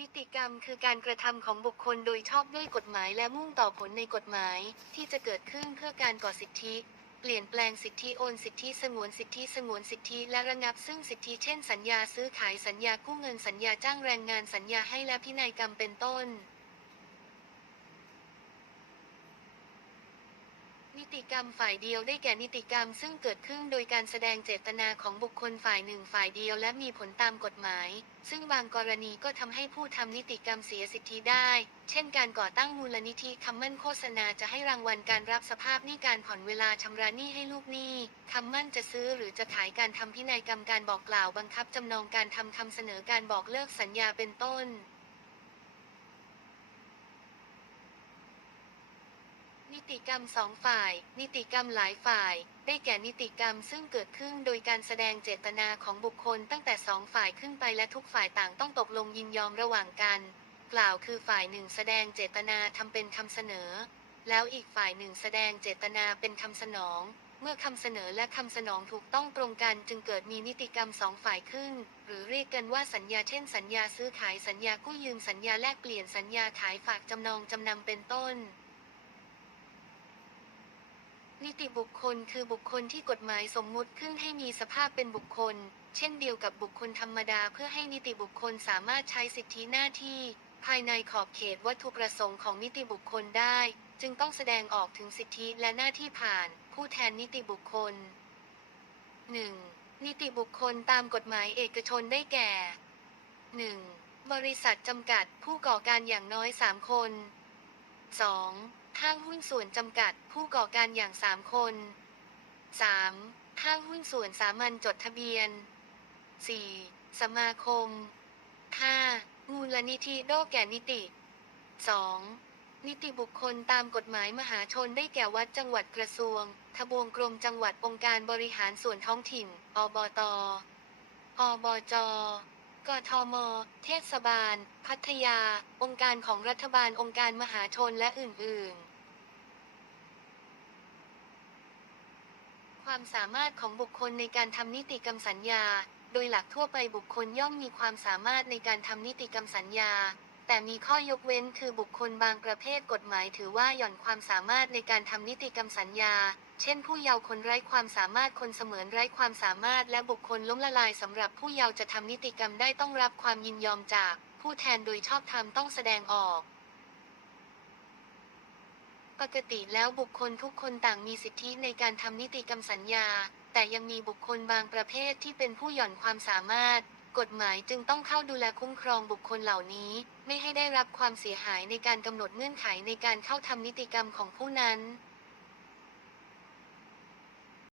นิติกรรมคือการกระทำของบุคคลโดยชอบด้วยกฎหมายและมุ่งต่อผลในกฎหมาย ที่จะเกิดขึ้นเพื่อการก่อสิทธิ เปลี่ยนแปลงสิทธิโอนสิทธิสงวนสิทธิสงวนสิทธิและระงับซึ่งสิทธิเช่นสัญญาซื้อขายสัญญากู้เงินสัญญาจ้างแรงงานสัญญาให้และพินัยกรรมเป็นต้น นิติกรรมฝ่ายเดียวได้แก่นิติกรรมซึ่งเกิดขึ้นโดยการแสดงเจตนาของบุคคลฝ่ายหนึ่งฝ่ายเดียวและมีผลตามกฎหมาย ซึ่งบางกรณีก็ทำให้ผู้ทำนิติกรรมเสียสิทธิได้ เช่นการก่อตั้งมูลนิธิคำมั่นโฆษณาจะให้รางวัลการรับสภาพหนี้การผ่อนเวลาชำระหนี้ให้ลูกหนี้คำมั่นจะซื้อหรือจะขายการทำพินัยกรรมการบอกกล่าวบังคับจำนองการทำคำเสนอการบอกเลิกสัญญาเป็นต้น นิติกรรมสองฝ่าย นิติกรรมหลายฝ่าย ได้แก่นิติกรรมซึ่งเกิดขึ้นโดยการแสดงเจตนาของบุคคลตั้งแต่สองฝ่ายขึ้นไปและทุกฝ่ายต่างต้องตกลงยินยอมระหว่างกัน กล่าวคือฝ่ายหนึ่งแสดงเจตนาทำเป็นคำเสนอ แล้วอีกฝ่ายหนึ่งแสดงเจตนาเป็นคำสนอง เมื่อคำเสนอและคำสนองถูกต้องตรงกันจึงเกิดมีนิติกรรมสองฝ่ายขึ้น หรือเรียกกันว่าสัญญาเช่น สัญญาซื้อขายสัญญากู้ยืมสัญญาแลกเปลี่ยนสัญญาขายฝากจำนองจำนำเป็นต้น นิติบุคคลคือบุคคลที่กฎหมายสมมุติขึ้นให้มีสภาพเป็นบุคคล เช่นเดียวกับบุคคลธรรมดาเพื่อให้นิติบุคคลสามารถใช้สิทธิหน้าที่ ภายในขอบเขตวัตถุประสงค์ของนิติบุคคลได้ จึงต้องแสดงออกถึงสิทธิและหน้าที่ผ่าน ผู้แทนนิติบุคคล 1. นิติบุคคลตามกฎหมายเอกชนได้แก่ 1. บริษัทจำกัดผู้ก่อการอย่างน้อย 3 คน 2. ห้างหุ้นส่วนจำกัด ผู้ก่อการอย่าง 3 คน 3. ห้างหุ้นส่วนสามัญจดทะเบียน 4. สมาคม 5. มูลนิธิโดแก่นิติ 2. นิติบุคคลตามกฎหมายมหาชนได้แก่วัดจังหวัดกระทรวง ทบวงกรมจังหวัดองค์การบริหารส่วนท้องถิ่น อบต อบจ กทม เทศบาล พัทยา องค์การของรัฐบาลองค์การมหาชนและอื่น ๆ ความสามารถของบุคคลในการทำนิติกรรมสัญญา โดยหลักทั่วไปบุคคลย่อมมีความสามารถในการทำนิติกรรมสัญญา แต่มีข้อยกเว้นคือบุคคลบางประเภทกฎหมายถือว่าหย่อนความสามารถในการทำนิติกรรมสัญญา เช่น ผู้เยาว์คนไร้ความสามารถคนเสมือนไร้ความสามารถ และบุคคลล้มละลายสำหรับผู้เยาว์จะทำนิติกรรมได้ต้องรับความยินยอมจาก ผู้แทนโดยชอบธรรมต้องแสดงออก ปกติแล้วบุคคลทุกคนต่างมีสิทธิในการทำนิติกรรมสัญญา แต่ยังมีบุคคลบางประเภทที่เป็นผู้หย่อนความสามารถ กฎหมายจึงต้องเข้าดูแลคุ้มครองบุคคลเหล่านี้ ไม่ให้ได้รับความเสียหายในการกำหนดเงื่อนไขในการเข้าทำนิติกรรมของผู้นั้น